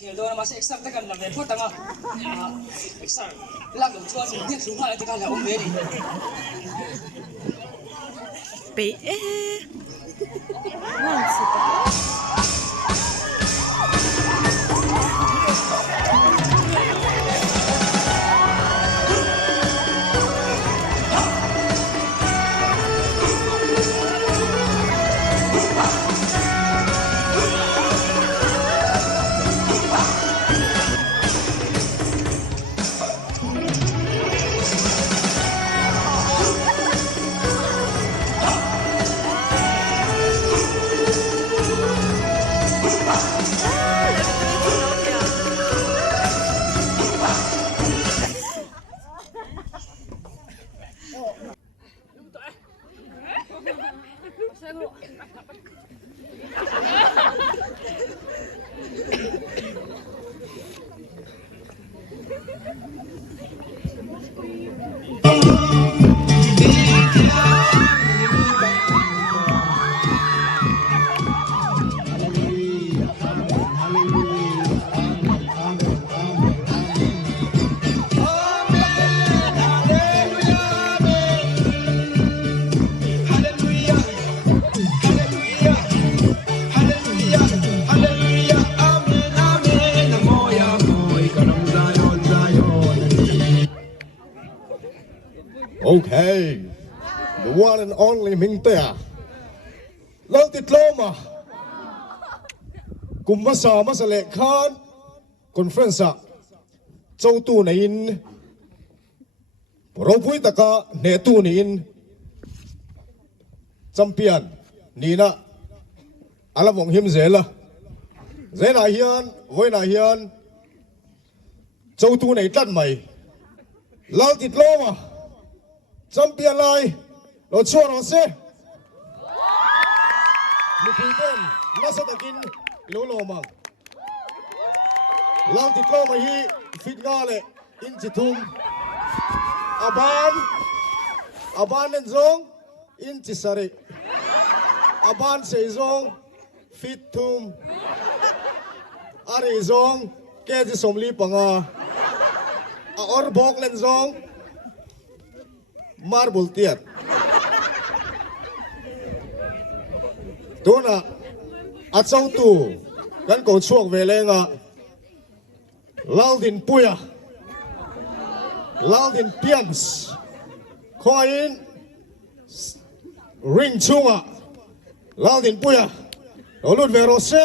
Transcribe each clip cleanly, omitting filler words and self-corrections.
Khel đó mà sẽ exam ta cần làm việc phốt tăng à exam làm đồng chua gì tiếc xuống lại thì cần là ông về đi bị Okay, the one and only Minh Tawh. Lâu tít lâu mà. Cùng masa lệ khan conference châu tu này in rau pui taka ne tu này in champion nina ala vong him zela zena hian voina hian châu tu này tlat mai lâu tít lâu mà champion lai lo chuan lo se lu puten nasa takin lo lo mang lao tít lo mà hi fit nga le in chi thum aban nen zong in chi sari aban se zong fit thum ari zong ke ji somli panga a or bok len zong marble tiat tuna a chau tu kan ko chuak ve lenga Laudin puya Laudin pians coin ring chunga Laudin puya olut verose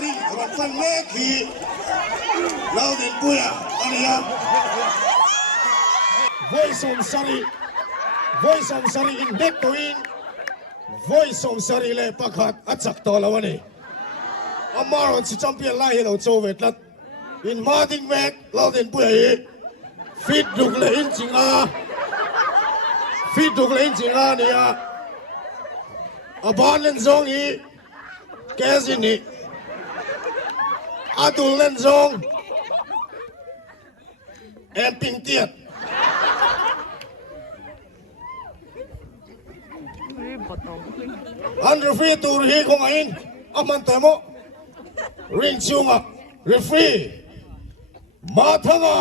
ring rapan lagi Laudin puya ania voice on sari in dead to in voice on sari le pakhat achak to lawani amaron si champion lai hello chovet lat in mading mek Laudin puya hi fit duk le in chinga nia aban len zong hi kezin ni adul len zong em ping tiat an referee tur hi kong ain aman temo ring chunga referee mathanga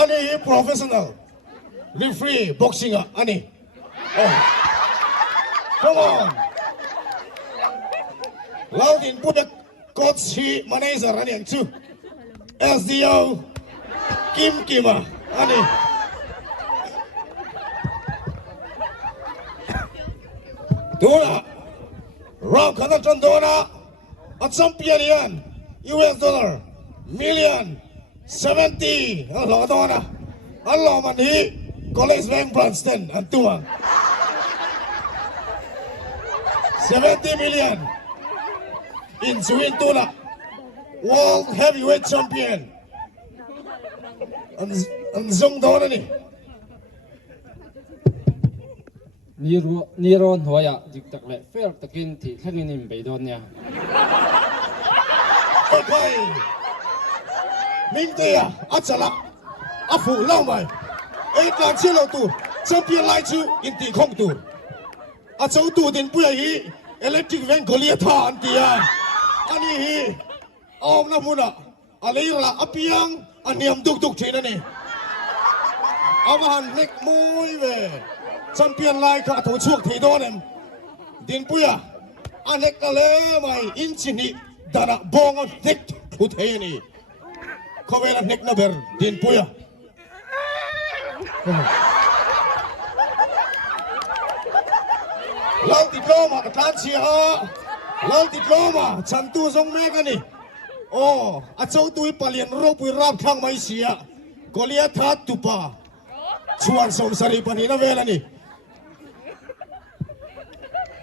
ani hi professional referee boxing ani oh come on Laudin put the coach hi manager ani ang chu SDO Kima ani Dona round kana Dona a champion yan US dollar million 70 alo Dona alo man hi college bank Branston and Tawng 70 million in Swin Tuna world heavyweight champion ang zong daw na ni Niron hoya diktak le fair takin thi thlangin in beidon nya ok minh tia à chả lạ à phụ lâu mày ấy càng chia lâu tu champion lai chu in ti không tu à cháu tu đến bây giờ electric van có liệt thà anh tia anh hi ông nó muốn à lấy là à piang anh niệm tục tục chuyện này à mà hắn nick mui về champion lai cả thằng chuột thì đó em đến bây giờ anh nick cái lẽ mày in chỉ ni đã bong ở nick thut thế nàyเขาเวลาเน็กนาเบอร์ดินปุยเราติดล้อมากับการเชียร์เราติดล้อมาฉันตัวทรงแม่กันนี่โอ้อาเจ้าตัวปเลียนโรคปุยรับข้างไม่เสียก็เลียทัดตุปาชวนสมสรีปนีนาเวลานี่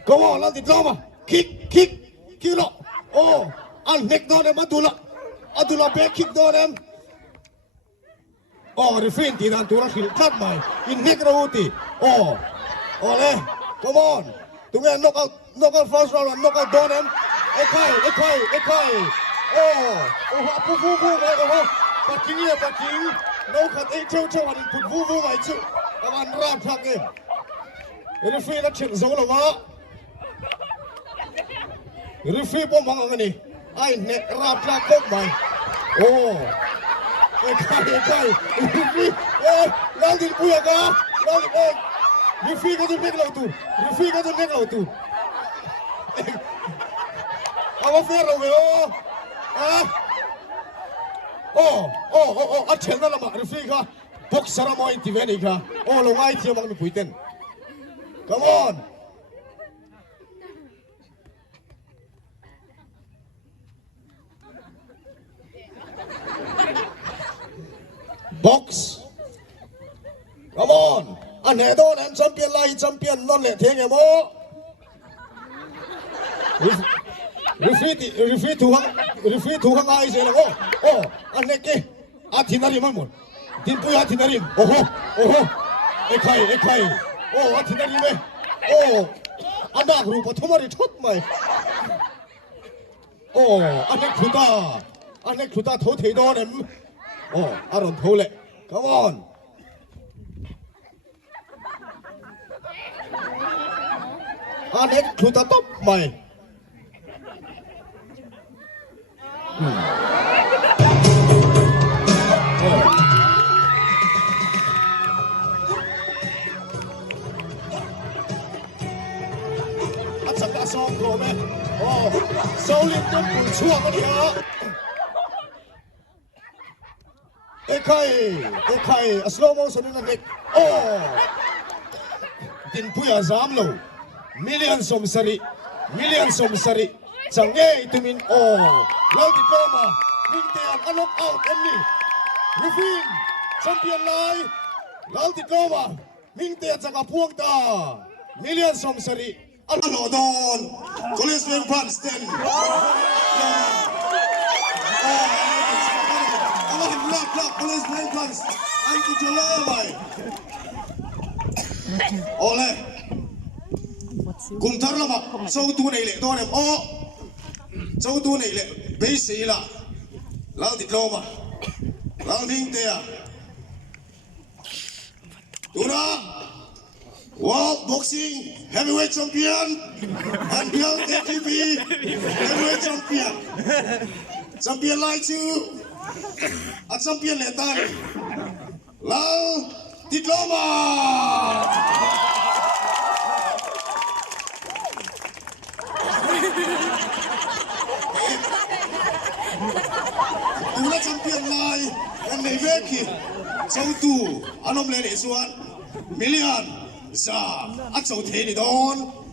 ก็ว่าเราติดล้อมาคิกละโอ้อันเน็กโดนมาดูละAbdullah back kick down them. Oh, referee ti dan turun hill cut mai. In neck rauti. Oh, ole, come on. Tunga knockout first round, knockout down them. Ekai. Oh, pu mai oh. Parking. No cut chow and put vu mai chu. Awan ram phak ni. Referee na chen zo la wa. Referee pom hang ang ni. Ai nek rap la kok mai oh ekai nanti puya ka nanti referee ka tu nek lau tu awa fair over oh achen na lama referee ka boxer mo intiveni ka oh lo ngai thi mang mi puiten come on box come on anh hệ đó em champion lai champion non lệ thế nghe mô referee thu hăng ai rồi oh anh này kia athinari mà muốn tin puya athinari oh ekai oh athinari me oh anh đã group thua mà đi chốt mày oh anh này khuda thấu thế đó em oh, I don't hold it. Come on. Anek kuda top mai. Acak dah song go me. Oh, solid tu pun chuak dia. Ekai, a slow motion in the neck. Oh, din puya zamlo. Millions of sari. Change itumin. Oh, lau diploma. Mingte an knock out enni. Rufin, champion lai. Lau diploma. Mingte jaga puang ta. Millions of sari. Ano don. Policeman Panston. Lock, police plane plans. Anki Jalai. Ole. Kum thar lama. Sau tu này lệ đó em. Oh. Sau tu này lệ. Base là. Lao diploma. Lao thinh tè. Tu na. World boxing heavyweight champion and young ATP heavyweight champion. Champion lai chu. At champion letan Lao diploma Tula champion lai Yang naibeki Sau tu Anom lele suan Milian Sa At sau te ni don